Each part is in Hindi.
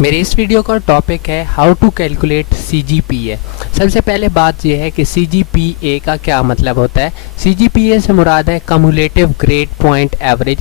मेरे इस वीडियो का टॉपिक है हाउ टू कैलकुलेट CGPA। सबसे पहले बात यह है कि CGPA का क्या मतलब होता है। CGPA से मुराद है कम्युलेटिव ग्रेड पॉइंट एवरेज।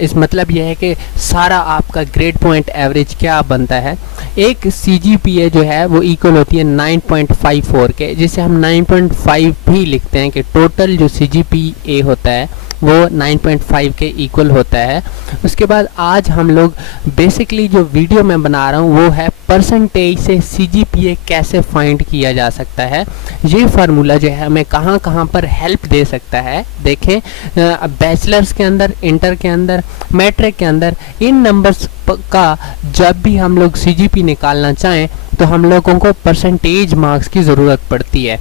इस मतलब यह है कि सारा आपका ग्रेड पॉइंट एवरेज क्या बनता है। एक CGPA जो है वो इक्वल होती है 9.54 के, जिसे हम 9.5 भी लिखते हैं कि टोटल जो CGPA होता है वो 9.5 के इक्वल होता है। उसके बाद आज हम लोग बेसिकली जो वीडियो मैं बना रहा हूँ वो है परसेंटेज से CGPA कैसे फाइंड किया जा सकता है। ये फार्मूला जो है हमें कहाँ कहाँ पर हेल्प दे सकता है। देखें, बैचलर्स के अंदर, इंटर के अंदर, मैट्रिक के अंदर इन नंबर्स का जब भी हम लोग CGPA निकालना चाहें तो हम लोगों को परसेंटेज मार्क्स की ज़रूरत पड़ती है,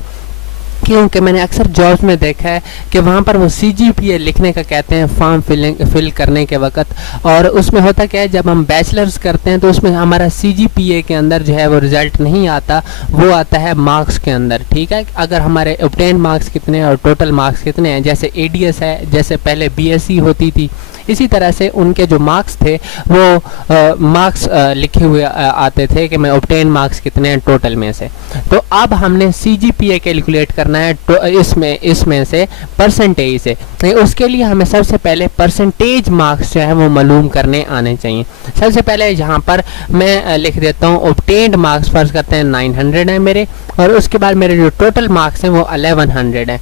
क्योंकि मैंने अक्सर जॉब्स में देखा है कि वहाँ पर वो CGPA लिखने का कहते हैं फॉर्म फिल करने के वक्त। और उसमें होता क्या है, जब हम बैचलर्स करते हैं तो उसमें हमारा CGPA के अंदर जो है वो रिज़ल्ट नहीं आता, वो आता है मार्क्स के अंदर। ठीक है, अगर हमारे ऑब्टेन मार्क्स कितने हैं और टोटल मार्क्स कितने हैं, जैसे ADS है, जैसे पहले BSc होती थी, इसी तरह से उनके जो मार्क्स थे वो मार्क्स लिखे हुए आते थे कि मैं ऑब्टेन मार्क्स कितने हैं टोटल में से। तो अब हमने CGPA कैलकुलेट करना है तो इसमें से परसेंटेज से। तो उसके लिए हमें सबसे पहले परसेंटेज मार्क्स जो है वो मालूम करने आने चाहिए। सबसे पहले यहाँ पर मैं लिख देता हूँ ऑब्टेन्ड मार्क्स, फर्ज करते हैं 900 है मेरे, और उसके बाद मेरे जो टोटल मार्क्स हैं वो 1100 है।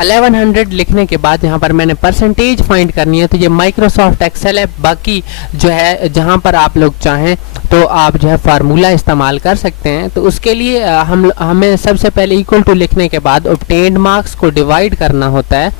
1100 लिखने के बाद यहाँ पर मैंने परसेंटेज फाइंड करनी है। तो ये माइक्रोसॉफ्ट एक्सेल है, बाकी जो है जहाँ पर आप लोग चाहें तो आप जो है फार्मूला इस्तेमाल कर सकते हैं। तो उसके लिए हमें सबसे पहले इक्वल टू लिखने के बाद ऑब्टेन्ड मार्क्स को डिवाइड करना होता है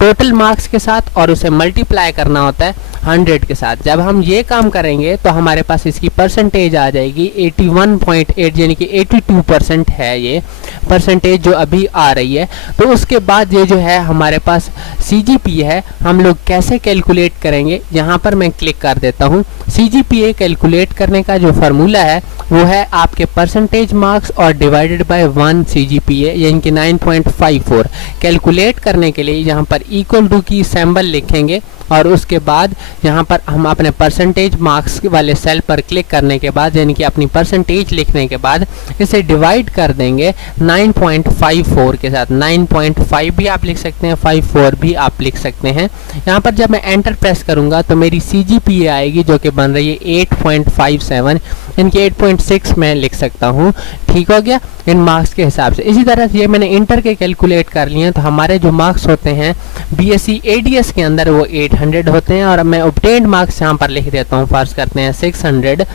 टोटल मार्क्स के साथ और उसे मल्टीप्लाई करना होता है 100 के साथ। जब हम ये काम करेंगे तो हमारे पास इसकी परसेंटेज आ जाएगी 81.8, यानी कि 82% है ये परसेंटेज जो अभी आ रही है। तो उसके बाद ये जो है हमारे पास CGPA है, हम लोग कैसे कैलकुलेट करेंगे, यहाँ पर मैं क्लिक कर देता हूँ। CGPA कैलकुलेट करने का जो फार्मूला है वो है आपके परसेंटेज मार्क्स और डिवाइडेड बाय 1 CGPA, यानी कि 9.54। कैलकुलेट करने के लिए यहाँ पर इक्वल टू की सिंबल लिखेंगे और उसके बाद यहाँ पर हम अपने परसेंटेज मार्क्स वाले सेल पर क्लिक करने के बाद, यानी कि अपनी परसेंटेज लिखने के बाद इसे डिवाइड कर देंगे 9.54 के साथ। 9.5 भी आप लिख सकते हैं, 54 भी आप लिख सकते हैं। यहाँ पर जब मैं एंटर प्रेस करूँगा तो मेरी CGPA आएगी जो कि बन रही है 8.57, इनकी 8.6 मैं लिख सकता हूँ। ठीक हो गया इन मार्क्स के हिसाब से। इसी तरह से ये मैंने इंटर के कैलकुलेट कर लिए हैं, तो हमारे जो मार्क्स होते हैं BSc ADS के अंदर वो 800 होते हैं, और अब मैं ऑब्टेन्ड मार्क्स यहाँ पर लिख देता हूँ, फर्ज करते हैं 600।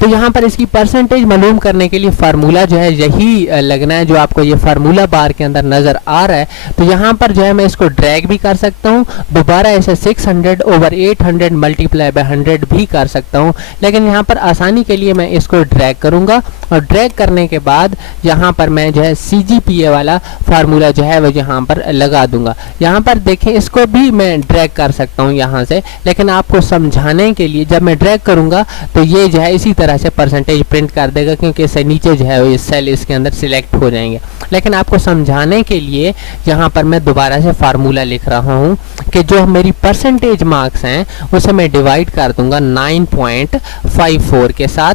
तो यहाँ पर इसकी परसेंटेज मालूम करने के लिए फार्मूला जो है यही लगना है जो आपको ये फार्मूला बार के अंदर नज़र आ रहा है। तो यहाँ पर जो है मैं इसको ड्रैग भी कर सकता हूँ, दोबारा इसे 600/800 मल्टीप्लाई बाय 100 भी कर सकता हूँ, लेकिन यहाँ पर आसानी के लिए मैं इसको ड्रैग करूँगा। और ड्रैग करने के बाद यहाँ पर मैं जो है CGPA वाला फार्मूला जो है वो यहाँ पर लगा दूंगा। यहाँ पर देखें, इसको भी मैं ड्रैग कर सकता हूँ यहाँ से, लेकिन आपको समझाने के लिए जब मैं ड्रैग करूँगा तो ये जो है इसी तरह से परसेंटेज प्रिंट कर देगा, क्योंकि इससे नीचे जो है ये सेल इसके अंदर सिलेक्ट हो जाएंगे। लेकिन आपको समझाने के लिए यहाँ पर मैं दोबारा से फार्मूला लिख रहा हूँ कि जो मेरी परसेंटेज मार्क्स हैं उसे मैं डिवाइड कर दूंगा 9.54 के साथ।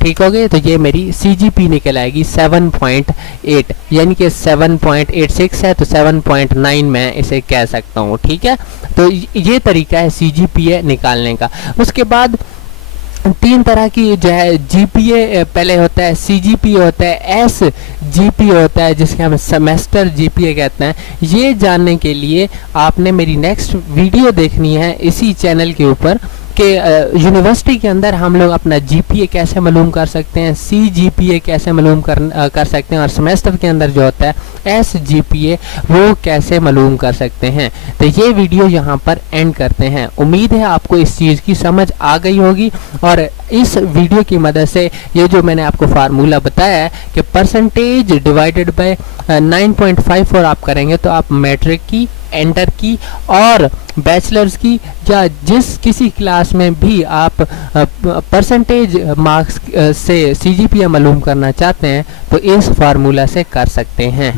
ठीक हो गए, तो ये मेरी CGPA निकल आएगी 7.8, यानी कि 7.86 है तो 7.9 मैं इसे कह सकता हूँ। ठीक है, तो ये तरीका है CGPA निकालने का। उसके बाद 3 तरह की जो है GPA पहले होता है, CGPA होता है, SGPA होता है, जिसके हम सेमेस्टर GPA कहते हैं। ये जानने के लिए आपने मेरी नेक्स्ट वीडियो देखनी है इसी चैनल के ऊपर कि यूनिवर्सिटी के अंदर हम लोग अपना GPA कैसे मालूम कर सकते हैं, CGPA कैसे मालूम कर सकते हैं, और सेमेस्टर के अंदर जो होता है SGPA वो कैसे मालूम कर सकते हैं। तो ये वीडियो यहाँ पर एंड करते हैं। उम्मीद है आपको इस चीज़ की समझ आ गई होगी, और इस वीडियो की मदद से ये जो मैंने आपको फार्मूला बताया है कि परसेंटेज डिवाइडेड बाय 9.54 आप करेंगे तो आप मैट्रिक की, एंटर की और बैचलर्स की या जिस किसी क्लास में भी आप परसेंटेज मार्क्स से CGPA मालूम करना चाहते हैं तो इस फार्मूला से कर सकते हैं।